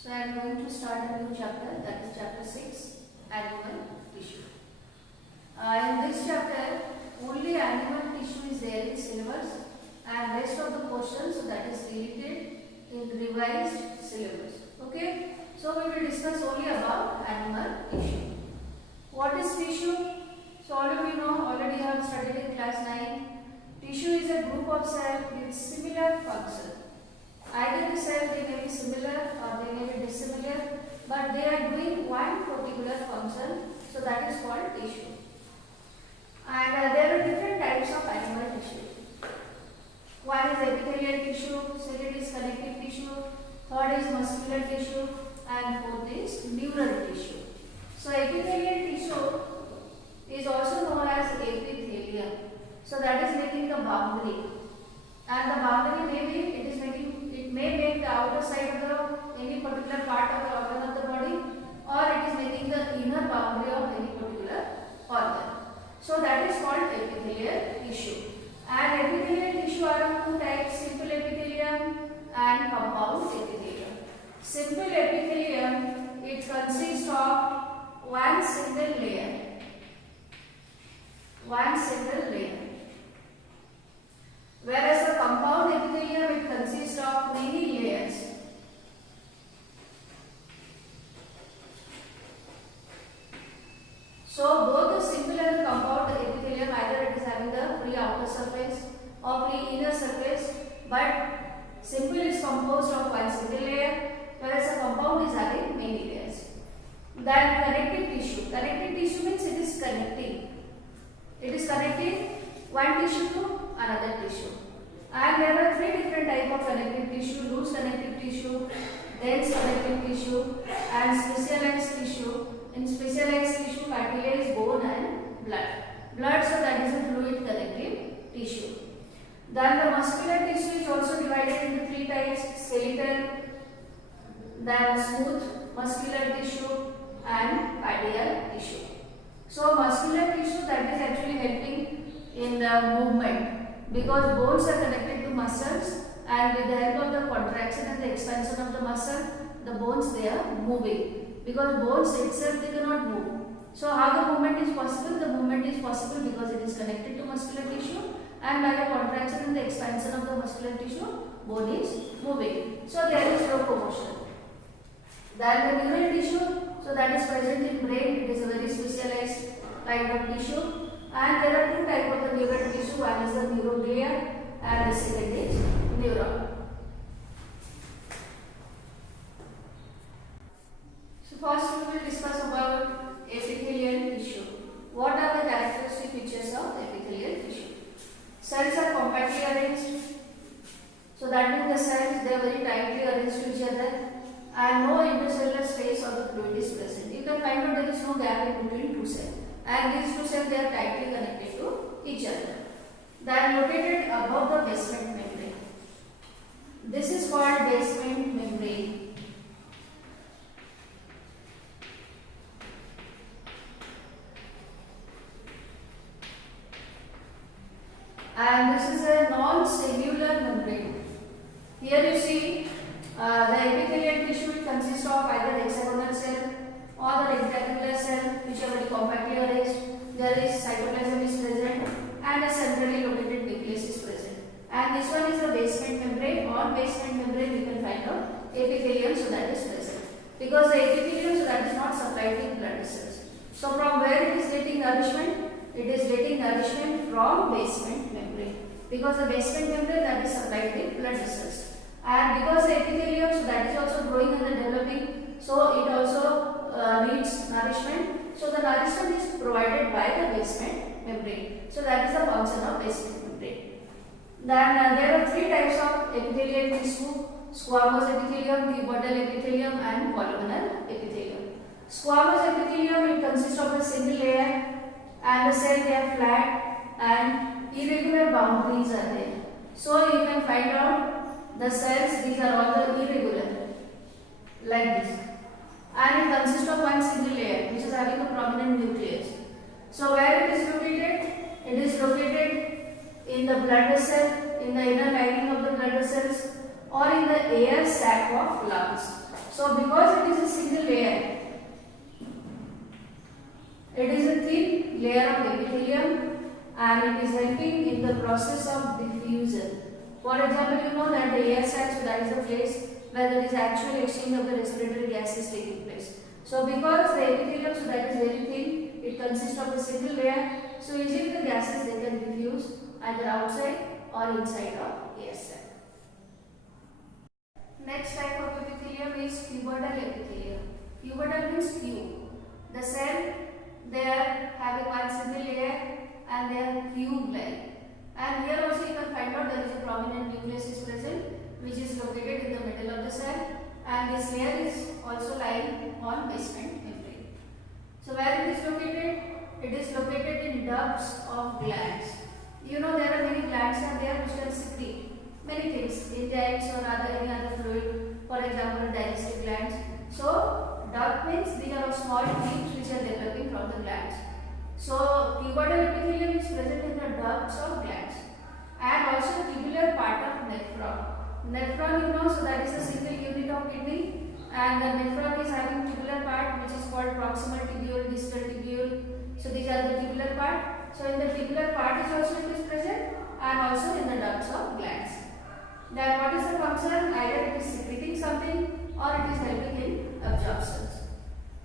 So I am going to start a new chapter, that is chapter 6, animal tissue. In this chapter, only animal tissue is there in syllabus and rest of the portions that is deleted in revised syllabus. Okay, so we will discuss only about animal tissue. What is tissue? So all of you know, already have studied in class 9. Tissue is a group of cells with similar function. Either the cell they may be similar or they may be dissimilar, but they are doing one particular function, so that is called tissue. And there are different types of animal tissue. One is epithelial tissue, second is connective tissue, third is muscular tissue, and fourth is neural tissue. So epithelial tissue is also known as epithelium. So that is making the boundary, and the boundary may make the outer side of the any particular part of the organ of the body, or it is making the inner boundary of any particular organ. So that is called epithelial tissue. And epithelial tissue are of two types: simple epithelium and compound epithelium. Simple epithelium, it consists of one single layer. Whereas the compound epithelium, it consists of many layers. So both the simple and the compound epithelium, either it is having the free outer surface or free inner surface, but simple is composed of one single layer, whereas the compound is having many layers. Then connective tissue. Connective tissue means it is connecting. It is connecting one tissue to another tissue. And there are three different types of connective tissue: loose connective tissue, dense connective tissue, and specialized tissue. In specialized tissue, cartilage, bone, and blood. Blood, so that is a fluid connective tissue. Then the muscular tissue is also divided into three types: skeletal, then smooth muscular tissue, and cardiac tissue. So muscular tissue, that is actually helping in the movement, because bones are connected to muscles, and with the help of the contraction and the expansion of the muscle, the bones they are moving. Because bones itself they cannot move. So how the movement is possible? The movement is possible because it is connected to muscular tissue, and by the contraction and the expansion of the muscular tissue, bone is moving. So there is locomotion. Then the neural tissue, so that is present in brain. It is a very specialized kind of tissue. And there are two types of the neural tissue. One is the neuroglia and the second is neuron. So first we will discuss about epithelial tissue. What are the characteristic features of epithelial tissue? Cells are compactly arranged. So that means the cells they are very tightly arranged to each other, and no intercellular space or the fluid is present. You can find out there is no gap in between two cells, and these two cells they are tightly connected to each other. They are located above the basement membrane. This is called basement membrane. And this is a non-cellular membrane. Here you see the epithelial tissue consists of either hexagonal cell or the rectangular cell, which are very compactly arranged. There is cytoplasm is present and a centrally located nucleus is present. And this one is the basement membrane. On basement membrane you can find out epithelium, so that is present. Because the epithelium, so that is not supplied with blood vessels. So from where it is getting nourishment? It is getting nourishment from basement membrane. Because the basement membrane that is supplied with blood vessels. And because the epithelium, so that is also growing and developing, so it also needs nourishment. So the nourishment is provided by the basement membrane. So that is the function of basement membrane. Then there are three types of epithelial tissue: squamous epithelium, cuboidal epithelium, and columnar epithelium. Squamous epithelium, it consists of a single layer, and the cells they are flat and irregular boundaries are there. So you can find out the cells, these are all the irregular, like this, and it consists of one single layer which is having a prominent nucleus. So where it is located? It is located in the blood vessel, in the inner lining of the blood vessels, or in the air sac of lungs. So because it is a single layer, it is a thin layer of epithelium and it is helping in the process of diffusion. For example, you know that the air sac, so that is the place where there is actual exchange of the respiratory gases taking place. So because the epithelium, so that is very thin, it consists of a single layer, so easily the gases they can diffuse either outside or inside of air sac. Next type of epithelium is cuboidal epithelium. Cuboidal means cube. The cell, they are having one single layer and they are cube-like. And here also you can find out there is a prominent nucleus is present, which is located in the middle of the cell, and this layer is also lying on basement membrane. So where it is located? It is located in ducts of glands. You know there are many glands are there which can secrete many things, enzymes or any other fluid, for example digestive glands. So duct means these are small tubes which are developing from the glands. So cuboidal epithelium is present in the ducts of glands and also tubular part of nephron. Nephron, you know, so that is a single unit of kidney, and the nephron is having tubular part which is called proximal tubule, distal tubule. So these are the tubular part. So in the tubular part is also it is present and also in the ducts of glands. Then what is the function? Either it is secreting something or it is helping in absorption.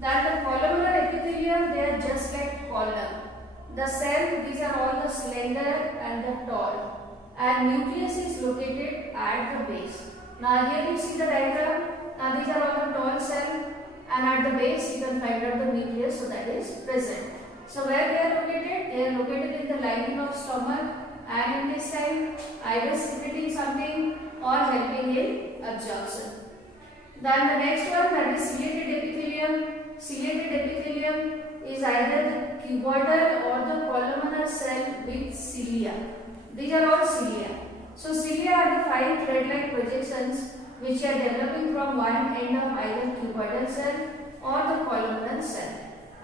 Then the columnar epithelium, they are just like column. The cell, these are all the slender and the tall, and nucleus is located at the base. Now here you see the diagram. Now these are all the tall cell, and at the base you can find out the nucleus, so that is present. So where they are located? They are located in the lining of stomach and intestine, either secreting something or helping in absorption. Then the next one, that is ciliated epithelium. Ciliated epithelium is either the cuboidal or the columnar cell with cilia. These are all cilia. So cilia are the fine thread-like projections which are developing from one end of either cuboidal cell or the columnar cell,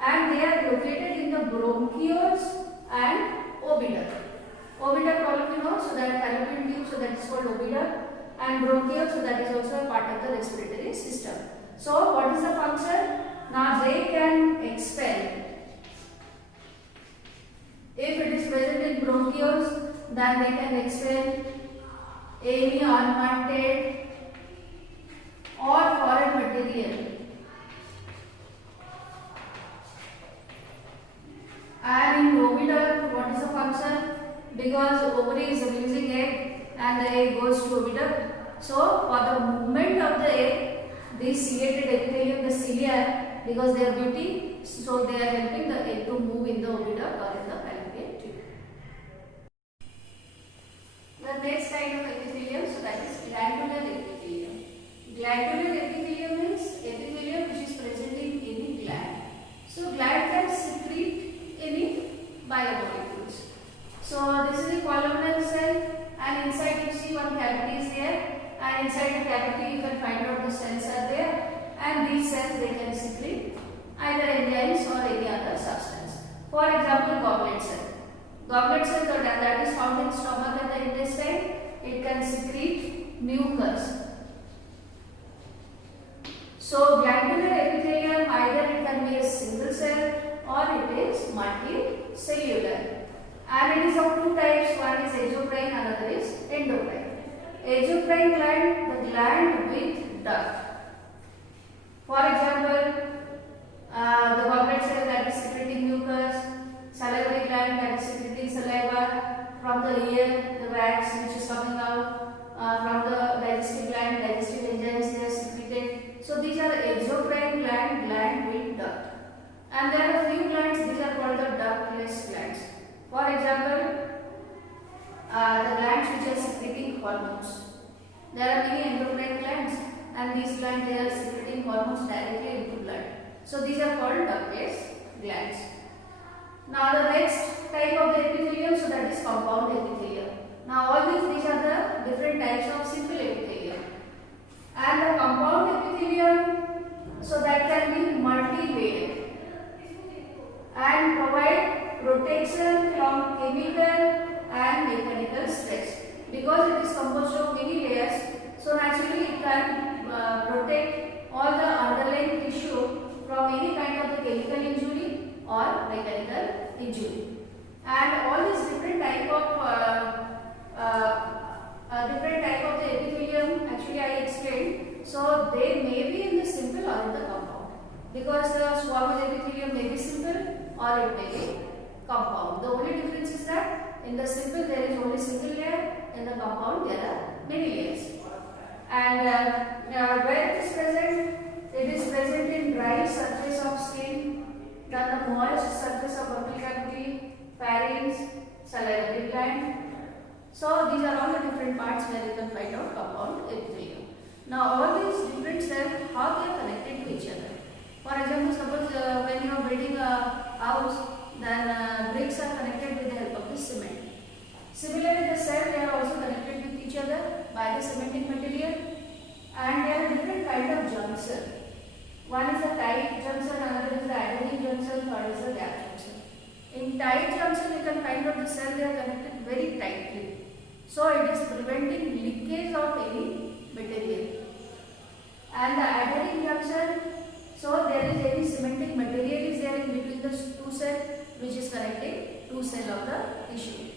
and they are located in the bronchioles and oviduct. Oviduct column, you know, so that fallopian tube, so that is called oviduct, and bronchiole, so that is also a part of the respiratory system. So what is the function? Now they can expel. If it is present in bronchioles, then they can expel any unwanted or foreign material. And in oviduct, what is the function? Because ovary is releasing egg and the egg goes to oviduct. So for the movement of the egg, these ciliated epithelium, the cilia, because they are beauty, so they are helping the egg to move in the oviduct or in the fallopian tube. The next kind of epithelium, so that is glandular epithelium. Glandular epithelium means epithelium which is present in any gland. So gland can secrete any biomolecules. So this is the columnar cell, and inside you see one cavity is there, and inside the cavity you can find out the cells are there, and these cells they can secrete either enzymes or any other substance. For example, goblet cell. Goblet cell, that is found in stomach and the intestine, it can secrete mucus. So glandular epithelium, either it can be a single cell or it is multicellular. And it is of two types, one is exocrine, another is endocrine. Exocrine gland, the gland with duct. For example, the goblet cell that is secreting mucus, salivary gland that is secreting saliva, from the ear, the wax which is coming out, from the digestive gland, digestive enzymes they are secreted. So these are exocrine gland with duct. And there are a few glands, these are called the ductless glands. For example, the glands which are secreting hormones. There are many endocrine glands, and these glands they are secreting hormones directly into blood. So these are called ductless glands. Now the next type of the epithelium, so that is compound epithelium. Now all these are the different types of simple epithelium. And the compound epithelium, so that can be multi-layered and provide protection from chemical and mechanical stress. Because it is composed of many layers, so naturally it can protect all the underlying tissue from any kind of the chemical injury or mechanical injury. And all these different type of the epithelium actually I explained. So they may be in the simple or in the compound, because the squamous epithelium may be simple or it may be compound. The only difference is that in the simple there is only single layer, in the compound there are many layers. And where it is present? It is present in dry surface of skin, then the moist surface of buccal cavity, pharynx, salivary gland. So these are all the different parts where you can find out compound epithelium. Now all these different cells, how they are connected to each other. For example, suppose when you are building a house, then bricks are connected with the help of the cement. Similarly, the cells, they are also connected with each other by the cementing material, and there are different kind of junction. One is the tight junction, another is the adhering junction, third is the gap junction. In tight junction, you can find out the cell, they are connected very tightly. So it is preventing leakage of any material. And the adhering junction, so there is any cementing material is there in between the two cells, which is connecting two cells of the tissue.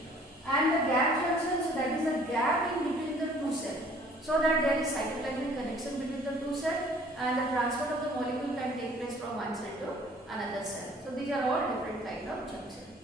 And the gap junction, so that is a gap in between the two cells, so that there is cytoplasmic connection between the two cells, and the transfer of the molecule can take place from one cell to another cell. So these are all different kind of junctions.